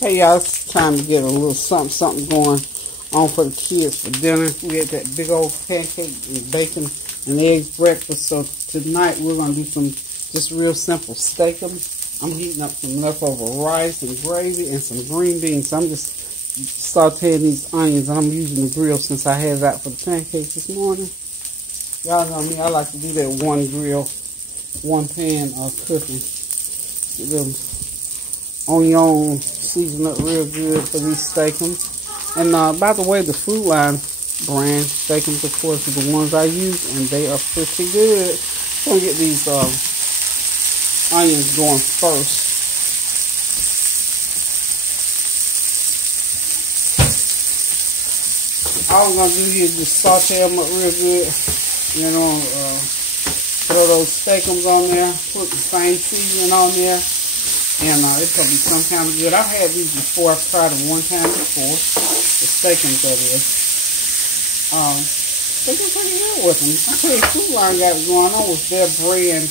Hey y'all, it's time to get a little something going on for the kids for dinner. We had that big old pancake and bacon and eggs breakfast. So tonight we're going to do some just real simple steakums. I'm heating up some leftover rice and gravy and some green beans. So I'm just sauteing these onions. I'm using the grill since I had it out for the pancakes this morning. Y'all know me, I like to do that one grill, one pan cooking. Get them onion season up real good for these steakums. And by the way, the Food Line brand steakums, of course, are the ones I use, and they are pretty good. So I'm gonna get these onions going first. All I'm gonna do here is just saute them up real good. You know, throw those steakums on there, put the same seasoning on there. And it's going to be some kind of good. I've had these before. I've tried them one time before. The steakums, that is. They do pretty good with them. I tell you, Food Line got it going on with their brand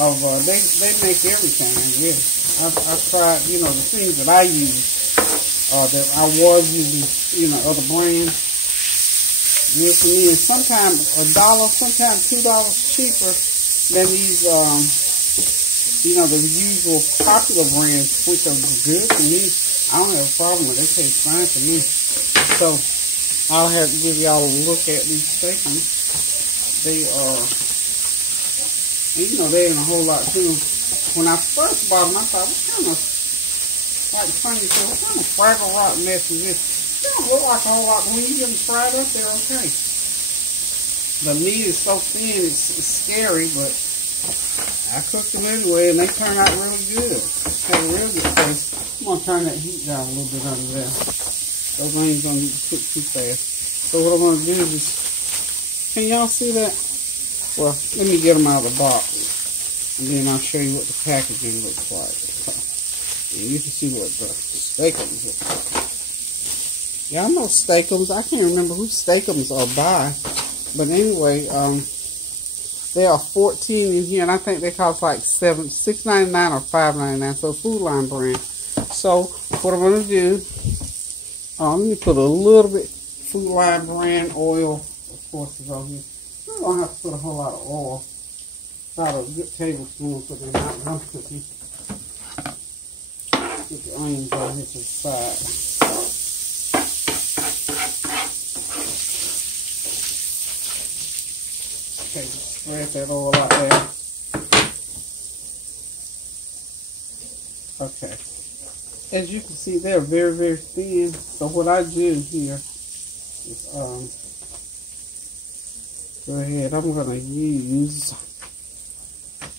of, they make everything, really. I've tried, you know, the things that I use, that I was using, you know, other brands. Good for me. And sometimes $1, sometimes $2 cheaper than these, you know, the usual popular brands, which are good for me. I don't have a problem with it. They taste fine for me. So, I'll have to give y'all a look at these steakums. They are, and you know, they ain't a whole lot too. When I first bought them, I thought, what kind of, like funny, so what kind of Fraggle Rock mess is this? They don't look like a whole lot, but when you get them fried up, they're okay. The meat is so thin, it's scary, but I cooked them anyway, and they turned out really good. Had a real good taste. I'm going to turn that heat down a little bit under there. Those onions don't need to cook too fast. So what I'm going to do is just, can y'all see that? Well, let me get them out of the box, and then I'll show you what the packaging looks like. And you can see what the steakums look like. Y'all know steakums. I can't remember who steakums are by. But anyway, they are 14 in here, and I think they cost like $6.99 or $5.99. So Food Line brand. So what I'm gonna do, let me put a little bit Food Line brand oil. Of course, is on here. I don't have to put a whole lot of oil. About a good tablespoon for them out. I'm cooking. Get the onions over here to the side. Okay, spread that oil out there. Okay. As you can see, they're very, very thin. So what I do here is, go ahead. I'm going to use,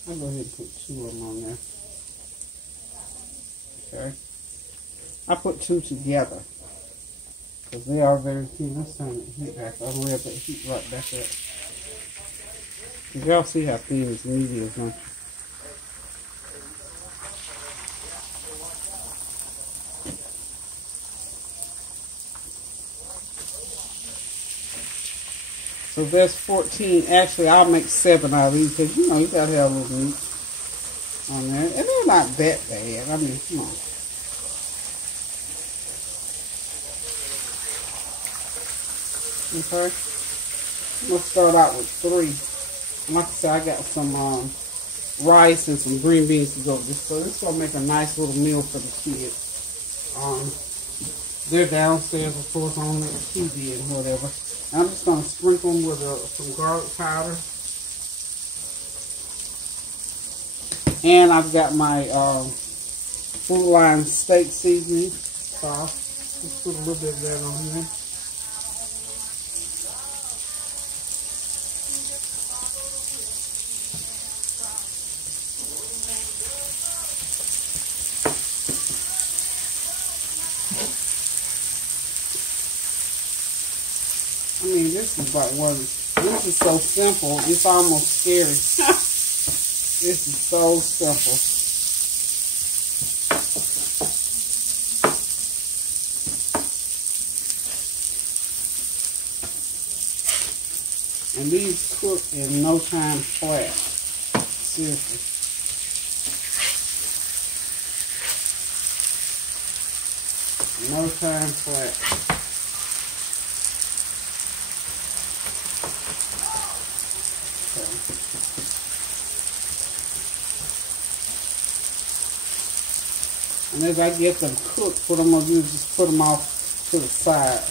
I'll go ahead and put 2 of them on there. Okay. I put 2 together because they are very thin. Let's turn the heat back. I'll rev that heat right back up. Y'all see how thin this meat is, huh? So that's 14. Actually, I'll make 7 out of these because, you know, you got to have a little meat on there. And they're not that bad. I mean, come on. Okay. We'll start out with 3. Like I said, I got some rice and some green beans to go with this. So this is going to make a nice little meal for the kids. They're downstairs, of course, on the TV and whatever. And I'm just going to sprinkle them with some garlic powder. And I've got my Food Line steak seasoning sauce. Just put a little bit of that on here. I mean, this is like this is so simple, it's almost scary. This is so simple. And these cook in no time flat. Seriously. No time flat. Okay. And as I get them cooked, what I'm going to do is just put them off to the side.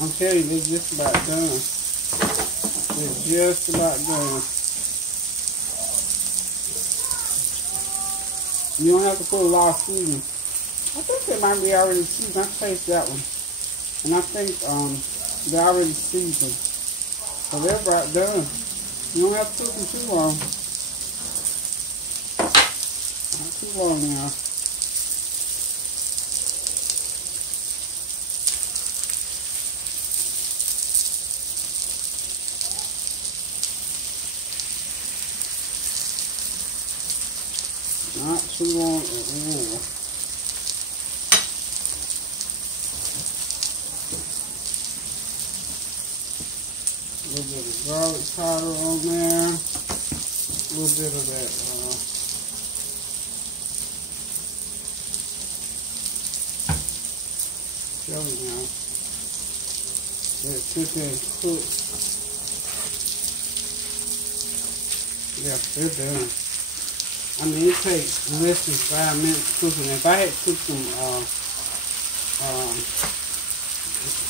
I'm telling you, they're just about done. They're just about done. You don't have to put a lot of seasoning. I think they might be already seasoned. I taste that one. And I think they're already seasoned. So they're about done. You don't have to cook them too long. Not too long now. Not too long at all. A little bit of garlic powder on there. A little bit of that jelly now. Let it sit there and cook. Yeah, they're done. I mean, it takes less than 5 minutes cooking. If I had cooked them,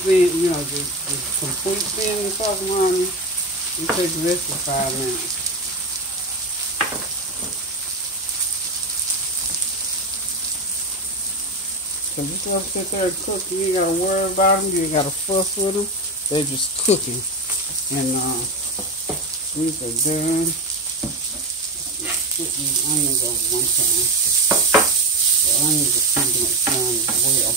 thin, you know, the complete thin and talking on it takes less than 5 minutes. So just let them sit there and cook. You ain't gotta worry about them. You ain't gotta fuss with them. They're just cooking. And these are done. Put these onions over one time. The onions are pretty much done as well.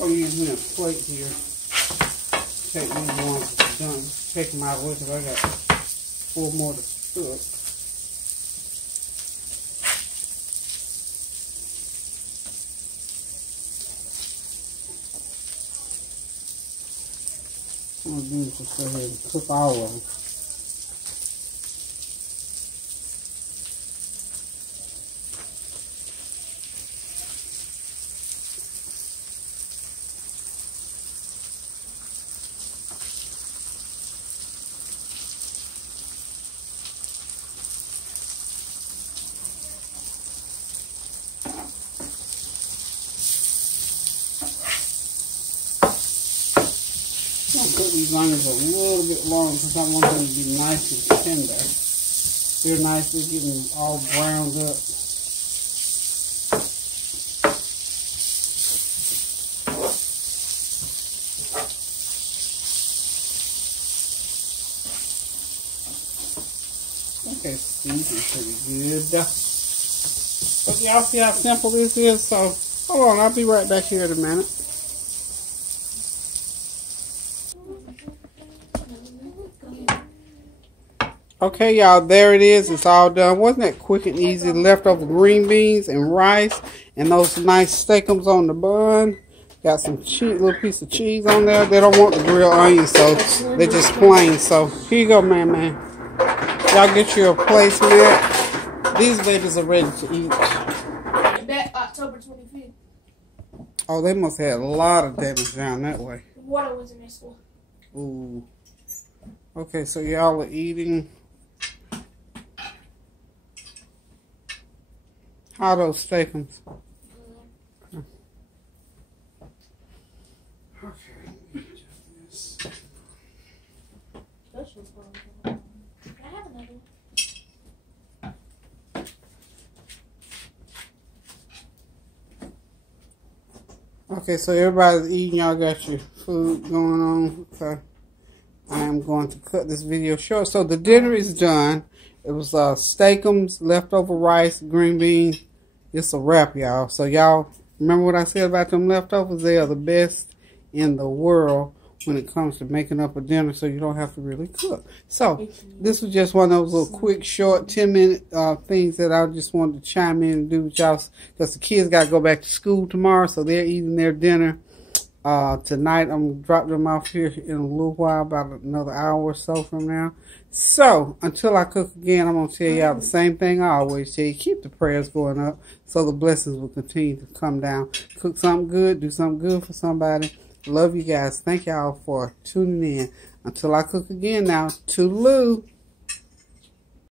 I'm using a plate here. Take these ones that's done. Take them out with it. I got 4 more to cook. I'm going to do is just go ahead and cook all of them. I'm going to cook these onions a little bit long because I want them to be nice and tender. They're nice, they're getting all browned up. Okay, seasoned pretty good. But y'all see how simple this is? So, hold on, I'll be right back here in a minute. Okay, y'all, there it is. It's all done. Wasn't that quick and easy? Leftover green beans and rice and those nice steakums on the bun. Got some cheese, little piece of cheese on there. They don't want the grilled onions, so they're just plain. So here you go, man. Y'all get your placemat. These babies are ready to eat. That October 25th. Oh, they must have had a lot of damage down that way. The water was in their school. Ooh. Okay, so y'all are eating. How are those steakums? Okay. Okay, so everybody's eating. Y'all got your food going on. Okay. I am going to cut this video short. So the dinner is done. It was Streakums, leftover rice, green bean. It's a wrap, y'all. So y'all remember what I said about them leftovers? They are the best in the world when it comes to making up a dinner, so you don't have to really cook. So this was just one of those little quick, short, 10-minute things that I just wanted to chime in and do with y'all, because the kids got to go back to school tomorrow, so they're eating their dinner tonight. I'm going to drop them off here in a little while, about another hour or so from now. So until I cook again, I'm going to tell y'all the same thing I always tell you. Keep the prayers going up so the blessings will continue to come down. Cook something good. Do something good for somebody. Love you guys. Thank y'all for tuning in. Until I cook again now, toodaloo.